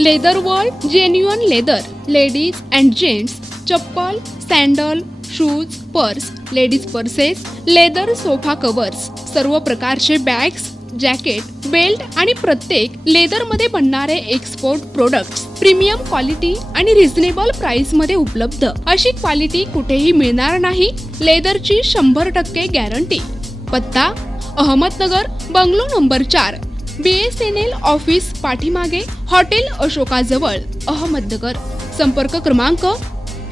Leather world genuine leather ladies and gents chappal, sandal, shoes, purse, ladies purses, leather sofa covers, सर्व प्रकारचे bags, jacket, belt आणि प्रत्येक लेदरमध्ये बनणारे एक्सपोर्ट प्रोडक्ट्स प्रीमियम क्वालिटी आणि reasonable price मध्ये उपलब्ध. अशी क्वालिटी कुठेही मिळणार नाही. लेदरची 100% गॅरंटी. पत्ता Ahmednagar, bungalow number 4, BSNL office पाठीमागे, हॉटेल अशोकाजवळ, अहमदनगर. संपर्क क्रमांक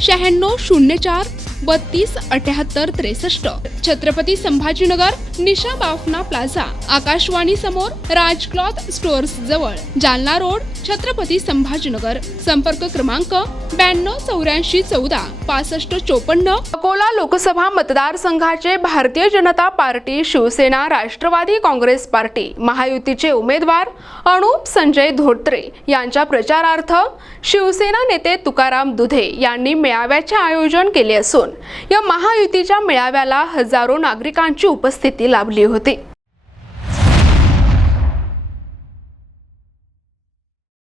9604 32 78 63. छत्रपती संभाजीनगर, निशा बाफना प्लाझा, आकाशवाणी समोर, राज क्लॉथ स्टोअर्स जवळ, जालना रोड, छत्रपती संभाजीनगर. संपर्क क्रमांक 92 84 14 65 54. अकोला लोकसभा मतदारसंघाचे भारतीय जनता पार्टी, शिवसेना, राष्ट्रवादी काँग्रेस पार्टी, महायुतीचे उमेदवार अनुप संजय धोत्रे यांच्या प्रचारार्थ शिवसेना नेते तुकाराम दुधे यांनी मेळाव्याचे आयोजन केले असून या महायुतीच्या मेळाव्याला हजारो नागरिकांची उपस्थिती लाभली होती.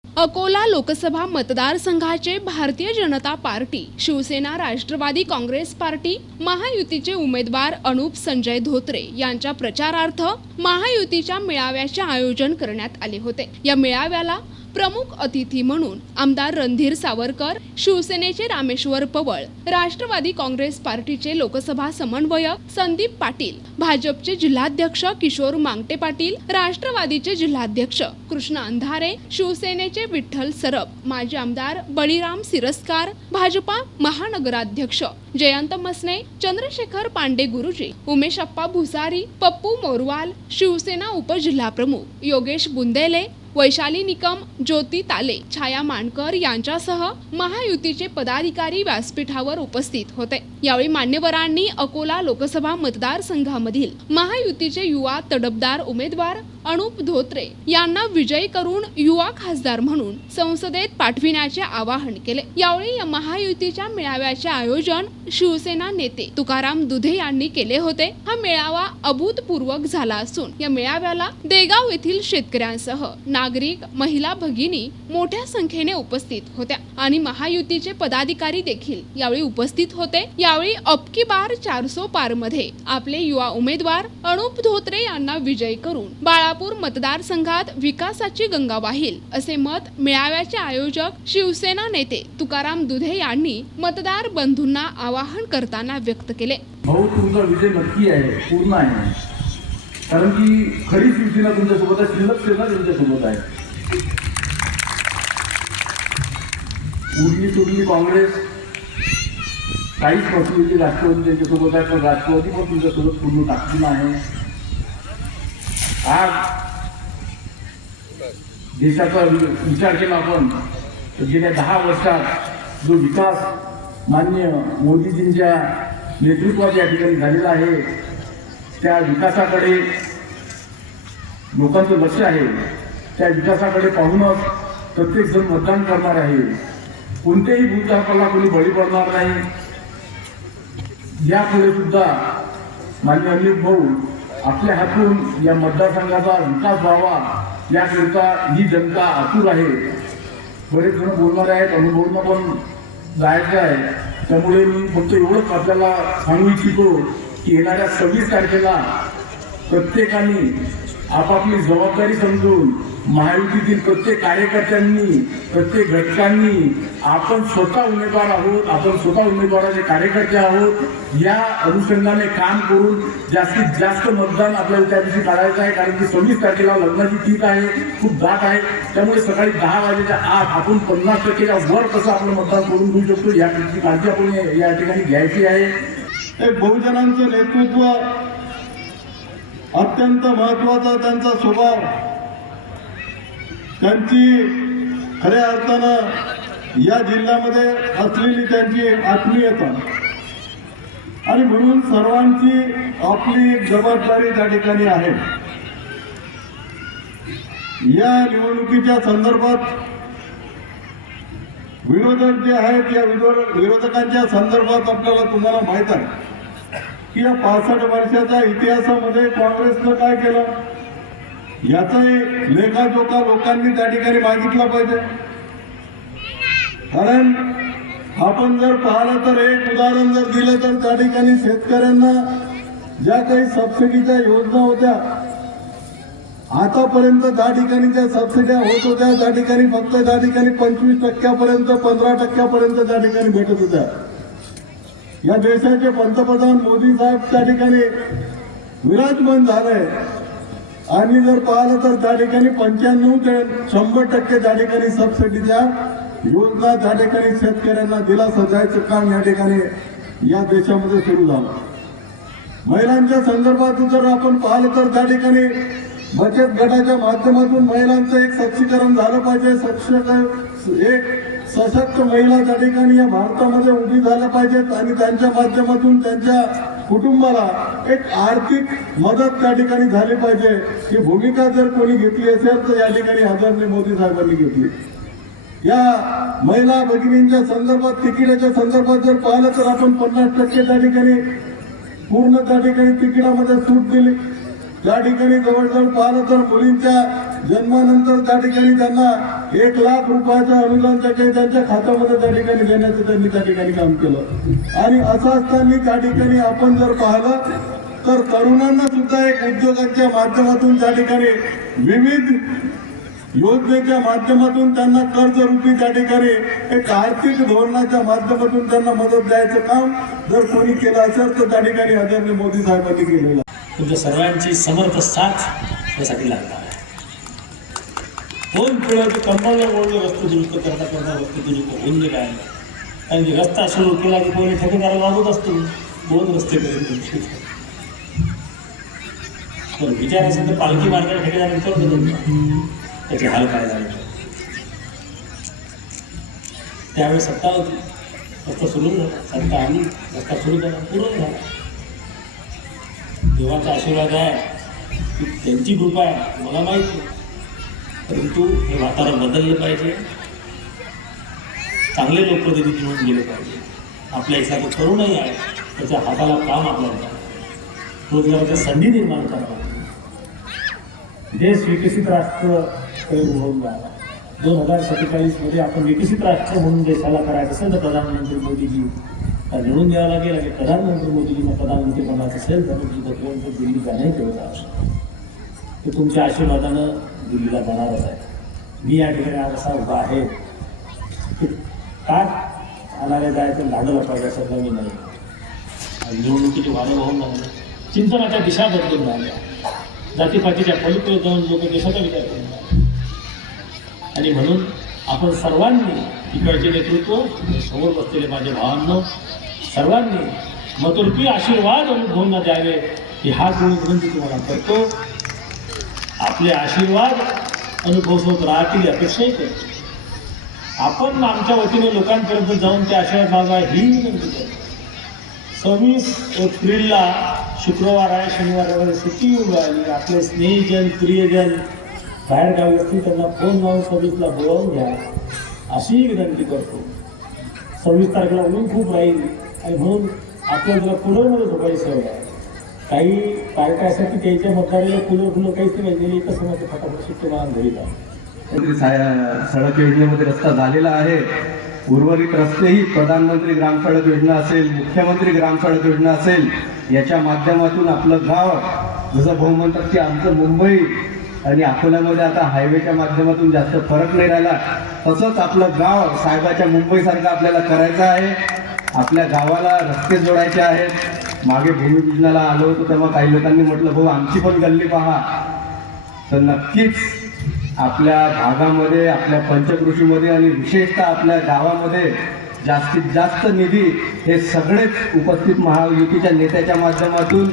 अकोला लोकसभा मतदारसंघाचे भारतीय जनता पार्टी, शिवसेना, राष्ट्रवादी काँग्रेस पार्टी, महायुतीचे उमेदवार अनुप संजय धोत्रे यांच्या प्रचारार्थ महायुतीच्या मेळाव्याचे आयोजन करण्यात आले होते. या मेळाव्याला प्रमुख अतिथी म्हणून आमदार रणधीर सावरकर, शिवसेनेचे रामेश्वर पवळ, राष्ट्रवादी काँग्रेस पार्टीचे लोकसभा समन्वयक संदीप पाटील, भाजपचे जिल्हाध्यक्ष किशोर मांगटे पाटील, राष्ट्रवादीचे जिल्हाध्यक्ष कृष्ण अंधारे, शिवसेनेचे विठ्ठल सरब, माजी आमदार बळीराम सिरस्कार, भाजपा महानगराध्यक्ष जयंत मसने, चंद्रशेखर पांडे गुरुजी, उमेशप्पा भुसारी, पप्पू मोरवाल, शिवसेना उपजिल्हाप्रमुख योगेश बुंदेले, वैशाली निकम, ज्योती ताले, छाया मानकर यांच्यासह महायुतीचे पदाधिकारी व्यासपीठावर उपस्थित होते. यावेळी मान्यवरांनी अकोला लोकसभा मतदारसंघामधील महायुतीचे युवा तडफदार उमेदवार अनुप धोत्रे यांना विजयी करून युवा खासदार म्हणून संसदेत पाठविण्याचे आवाहन केले. यावेळी या महायुतीच्या मेळाव्याचे आयोजन शिवसेना नेते तुकाराम दुधे यांनी केले होते. हा मेळावा अभूतपूर्व झाला असून या मेळाव्याला देगाव येथील शेतकऱ्यांसह नागरिक, महिला भगिनी मोठ्या संख्येने उपस्थित होत्या आणि महायुतीचे पदाधिकारी देखील यावेळी उपस्थित होते. यावेळी अबकी बार 400 पार मध्ये आपले युवा उमेदवार अनुप धोत्रे यांना विजयी करून बाळापूर मतदारसंघात विकासाची गंगा वाहील असे मत मेळाव्याचे आयोजक शिवसेना नेते तुकाराम दुधे यांनी मतदार बंधूंना आवाहन करताना व्यक्त केले. भाऊ, तुमचा विजय नक्की आहे, पूर्ण आहे. कारण की खरी शिवसेना तुमच्यासोबत आहे, शिल्लक सेना तुमच्यासोबत आहे. उरली काँग्रेस, काहीच पक्षाची राष्ट्रवादी त्यांच्यासोबत आहे, पण राष्ट्रवादी पण तुमच्यासोबत पूर्ण ताकदीनं आहे. आज देशाचा विचार केला आपण तर गेल्या 10 वर्षात जो विकास माननीय मोदीजींच्या नेतृत्वात या ठिकाणी झालेला आहे, त्या विकासाकडे लोकांचं लक्ष आहे. त्या विकासाकडे पाहूनच प्रत्येक जण मतदान करणार आहे. कोणत्याही भूलथापाला कोणी बळी पडणार नाही. यापुढे सुद्धा माननीय अनिल भाऊ आपल्या हातून या मतदारसंघाचा विकास व्हावा याकरिता ही जनता आतुर आहे. बरेच जण बोलणार आहेत, अनुभवनं पण जायचं आहे. त्यामुळे मी फक्त एवढंच आपल्याला सांगू इच्छितो की येणाऱ्या 26 तारखेला प्रत्येकाने आपापली जबाबदारी समजून महायुतीतील प्रत्येक कार्यकर्त्यांनी, प्रत्येक घटकांनी आपण स्वतः उमेदवार आहोत, आपण स्वतः उमेदवाराचे कार्यकर्ते आहोत, या अनुषंगाने काम करून जास्तीत जास्त मतदान आपल्याला त्या दिवशी काढायचं आहे. कारण की 26 तारखेला लग्नाची तीथ आहे, खूप दाट आहे. त्यामुळे सकाळी 10 वाजेच्या आत आपण 50%च्या वर कसं आपलं मतदान करून घेऊ शकतो याची काळजी आपण या ठिकाणी घ्यायची आहे. एक बहुजनांचं नेतृत्व, अत्यंत महत्वाचा त्यांचा स्वभाव, त्यांची खऱ्या अर्थानं या जिल्ह्यामध्ये असलेली त्यांची आत्मीयता आणि म्हणून सर्वांची आपली जबाबदारी त्या ठिकाणी आहे. या निवडणुकीच्या संदर्भात विरोधक जे आहेत, या विरोधकांच्या संदर्भात आपल्याला तुम्हाला माहित आहे की या 65 वर्षाच्या इतिहासामध्ये काँग्रेसनं काय केलं याचाही लेखाजोखा लोकांनी त्या ठिकाणी मागितला पाहिजे. कारण आपण जर पाहिलं तर एक उदाहरण जर दिलं तर त्या ठिकाणी शेतकऱ्यांना ज्या काही सबसिडीच्या योजना होत्या आतापर्यंत त्या ठिकाणी ज्या सबसिड्या होत होत्या त्या ठिकाणी फक्त त्या ठिकाणी 25% 15% त्या ठिकाणी भेटत होत्या. या देशाचे पंतप्रधान मोदी साहेब त्या ठिकाणी विराजमान झाले आणि जर पाहिलं तर त्या ठिकाणी 95 ते 100% त्या ठिकाणी सबसिडीच्या योजना त्या ठिकाणी शेतकऱ्यांना दिलासा द्यायचं काम या ठिकाणी या देशामध्ये सुरू झालं. महिलांच्या संदर्भात जर आपण पाहिलं तर त्या ठिकाणी बचत गटाच्या माध्यमातून महिलांचं एक सक्षमीकरण झालं पाहिजे. एक सशक्त महिला त्या ठिकाणी या भारतामध्ये उभी झाल्या पाहिजेत आणि त्यांच्या माध्यमातून त्यांच्या कुटुंबाला एक आर्थिक मदत त्या ठिकाणी झाली पाहिजे. ही भूमिका जर कोणी घेतली असेल तर या ठिकाणी आदरणीय मोदी साहेबांनी घेतली. या महिला भगिनींच्या संदर्भात तिकिटाच्या संदर्भात जर पाहिलं तर आपण 50% त्या ठिकाणी पूर्ण त्या ठिकाणी तिकिटामध्ये सूट दिली. त्या ठिकाणी जवळजवळ पाहिलं तर मुलींच्या जन्मानंतर त्या ठिकाणी त्यांना 1 लाख रुपयाचं अनुदान त्यांच्या खात्यामध्ये त्या ठिकाणी देण्याचं त्यांनी त्या ठिकाणी काम केलं. आणि असं असताना त्या ठिकाणी आपण जर पाहिलं तर तरुणांना सुद्धा एक उद्योगाच्या माध्यमातून त्या ठिकाणी विविध योजनेच्या माध्यमातून त्यांना कर्जरूपी त्या ठिकाणी एक आर्थिक धोरणाच्या माध्यमातून त्यांना मदत द्यायचं काम जर कोणी केलं असेल तर त्या ठिकाणी आदरणीय मोदी साहेबांनी केलेलं. तुमच्या सर्वांची समर्थ साथ यासाठी लागणार आहे. दोन पुढे कंपाऊंडर बोलले रस्ते दुरुस्त करता रस्ते दुरुस्त होऊन गेले आहे. कारण की रस्ता सुरू केला की कोणी ठेकेदार वागत असतो 2 रस्ते करून तर विचार असेल तर पालखी मार्गाने ठेकेदार विचारतो त्याचे हाल काय झाले. त्यावेळेस सत्ता होती, रस्ता सुरू झाला, सत्ता आली, रस्ता सुरू झाला, पूर्ण झाला. देवाचा आशीर्वाद आहे की त्यांची कृपा आहे मला माहिती. परंतु हे वातावरण बदललं पाहिजे. चांगले लोकप्रतिनिधी म्हणून गेले पाहिजे. आपल्या हिसाबे तरुणही आहे त्याच्या हाताला काम आपल्याला रोजगाराच्या संधी निर्माण करावा. देश विकसित राष्ट्र होऊन जावा. 2047 आपण विकसित राष्ट्र म्हणून देशाला करायचं असेल तर प्रधानमंत्री मोदीजी निवडून द्यावं लागेल. आणि प्रधानमंत्री मोदीजींना प्रधानमंत्री बनायचं असेल तर तुमची दिल्ली जाणंही तेवढं आवश्यक. ते तुमच्या आशीर्वादानं दिल्लीला जाणारच आहे. मी या ठिकाणी आज असा उभा आहे की का आणायला जायचं लाडलं पाहिजे असं मी नाही. निवडणुकीचे वारे वाहून लागले, चिंतनाच्या दिशा बदलून राहिल्या, जातीपातीच्या पलीकडे जाऊन लोक देशाचा विचार करून राहिले. आणि म्हणून आपण सर्वांनी इकडचे नेतृत्व समोर बसलेले माझ्या भावांनो सर्वांनी मतरूपी आशीर्वाद अनुभवून द्यावे ही हा विनंती तुम्हाला करतो. आपले आशीर्वाद अनुभवत राहतील अपेक्षाही करतो. आपण आमच्या वतीने लोकांपर्यंत जाऊन ते आशीर्वाद मागा ही विनंती करतो. 26 एप्रिलला शुक्रवार आहे, शनिवार वगैरे सुट्टी येऊन राहिली. आपले स्नेहीजन प्रियजन बाहेर गावी असतील त्यांना फोन लावून 26ला बोलावून घ्या अशी विनंती करतो. 26 तारखेला ऊन खूप राहील आणि म्हणून आपल्याला जरा कूलरमध्ये झोपायची सवय आहे. काही काय त्याच्या मतदाराला कूलर काहीच नाही पाहिजे. एकच समजते फटाफट सुट्टी मला घरी जा. सडक योजनेमध्ये रस्ता झालेला आहे. उर्वरित रस्तेही प्रधानमंत्री ग्राम सडक योजना असेल, मुख्यमंत्री ग्राम सडक योजना असेल याच्या माध्यमातून आपलं गाव जसं भाऊ म्हणतात की आमचं मुंबई आणि अकोल्यामध्ये आता हायवेच्या माध्यमातून जास्त फरक नाही राहिला, तसंच आपलं गाव साहेबाच्या मुंबईसारखं आपल्याला करायचं आहे. आपल्या गावाला रस्ते जोडायचे आहेत. मागे भूमिपूजनाला आलो होतो तेव्हा काही लोकांनी म्हटलं भाऊ आमची पण गल्ली पहा. तर नक्कीच आपल्या भागामध्ये, आपल्या पंचकृषीमध्ये आणि विशेषतः आपल्या गावामध्ये जास्तीत जास्त निधी हे सगळेच उपस्थित महायुतीच्या नेत्याच्या माध्यमातून,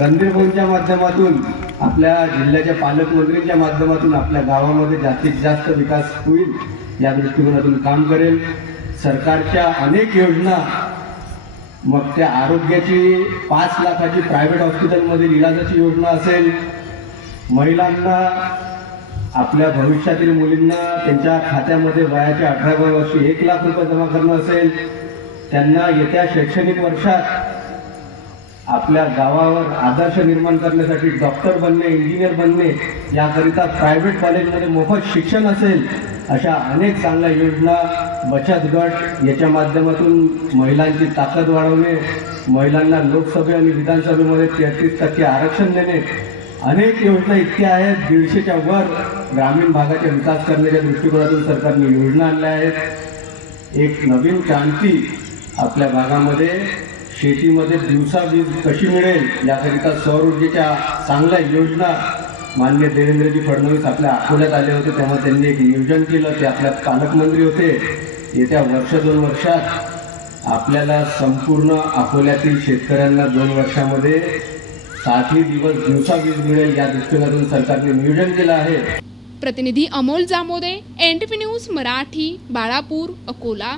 रणधीरभाऊंच्या माध्यमातून, आपल्या जिल्ह्याच्या पालकमंत्रींच्या माध्यमातून आपल्या गावामध्ये जास्तीत जास्त विकास होईल या दृष्टिकोनातून काम करेल. सरकारच्या अनेक योजना, मग त्या आरोग्याची 5 लाखाची प्रायव्हेट हॉस्पिटलमधील इलाजाची योजना असेल, महिलांना आपल्या भविष्यातील मुलींना त्यांच्या खात्यामध्ये वयाच्या 18व्या वर्षी 1 लाख रुपये जमा करणं असेल, त्यांना येत्या शैक्षणिक वर्षात आपल्या गावावर आदर्श निर्माण करण्यासाठी डॉक्टर बनणे, इंजिनियर बनणे याकरिता प्रायव्हेट कॉलेजमध्ये मोफत शिक्षण असेल, अशा अनेक चांगल्या योजना, बचत गट याच्या माध्यमातून महिलांची ताकद वाढवणे, महिलांना लोकसभे आणि विधानसभेमध्ये 33% आरक्षण देणे, अनेक योजना इतक्या आहेत. 150च्या वर ग्रामीण भागाचा विकास करण्याच्या दृष्टिकोनातून सरकारने योजना आणल्या आहेत. एक नवीन क्रांती आपल्या भागामध्ये शेतीमध्ये दिवसा वीज कशी मिळेल याकरिता सौर ऊर्जेच्या चांगल्या योजना माननीय देवेंद्रजी फडणवीस आपल्या अकोल्यात आले होते तेव्हा त्यांनी एक नियोजन केलं. ते आपल्या पालकमंत्री होते. येत्या 1-2 वर्षात आपल्याला संपूर्ण अकोल्यातील शेतकऱ्यांना 2 वर्षामध्ये 60 दिवस दिवसा वीज मिळेल या दृष्टिकोनातून सरकारने नियोजन केलं आहे. प्रतिनिधी अमोल जामोदे, NTV न्यूज मराठी, बाळापूर, अकोला.